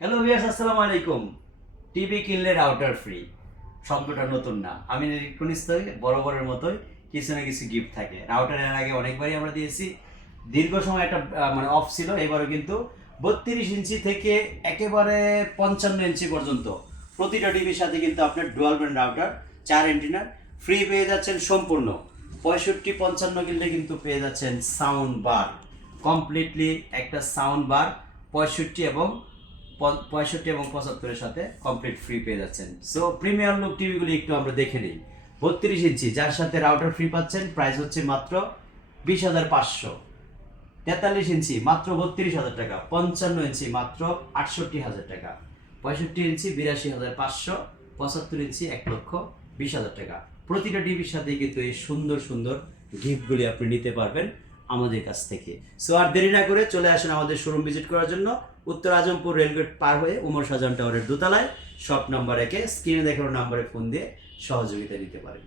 Hello viewers, আসসালামু আলাইকুম। TV কিনলে রাউটার ফ্রি, শব্দটা নতুন না। আমি ইলেকট্রনিক্স থেকে বরাবরের মতোই কিছু না কিছু গিফট থাকে। রাউটার এর আগে অনেকবারই আমরা দিয়েছি, দীর্ঘ সময় একটা মানে অফ ছিল। এবারও কিন্তু 32 ইঞ্চি থেকে একেবারে 55 ইঞ্চি পর্যন্ত প্রতিটা টিভির সাথে কিন্তু আপনার ডুয়াল ব্যান্ড রাউটার 4 অ্যান্টেনার ফ্রি পেয়ে যাচ্ছেন সম্পূর্ণ। 65-55 কিনলে কিন্তু পেয়ে যাচ্ছেন সাউন্ড বার, কমপ্লিটলি একটা সাউন্ড বার 65 এবং 75-এর সাথে কমপ্লিট ফ্রি পেয়ে যাচ্ছেন। সো প্রিমিয়ার লুক টিভিগুলি একটু আমরা দেখে নিই। 32 ইঞ্চি যার সাথে রাউটার ফ্রি পাচ্ছেন, প্রাইস হচ্ছে মাত্র 20,500। 43 ইঞ্চি মাত্র 32,000 টাকা। 55 ইঞ্চি মাত্র 68,000 টাকা। 65 ইঞ্চি 82,500। 75 ইঞ্চি 1,20,000 টাকা। প্রতিটা টিভির সাথে কিন্তু এই সুন্দর সুন্দর গিফটগুলি আপনি নিতে পারবেন আমাদের কাছ থেকে। সো আর দেরি না করে চলে আসুন আমাদের শোরুম ভিজিট করার জন্য। উত্তর আজমপুর রেলগেট পার হয়ে উমর শাহজাহান টাওয়ারের দোতলায়, শপ নাম্বার 1-এ। স্ক্রিনে দেখানো নাম্বারে ফোন দিয়ে সহযোগিতা নিতে পারেন।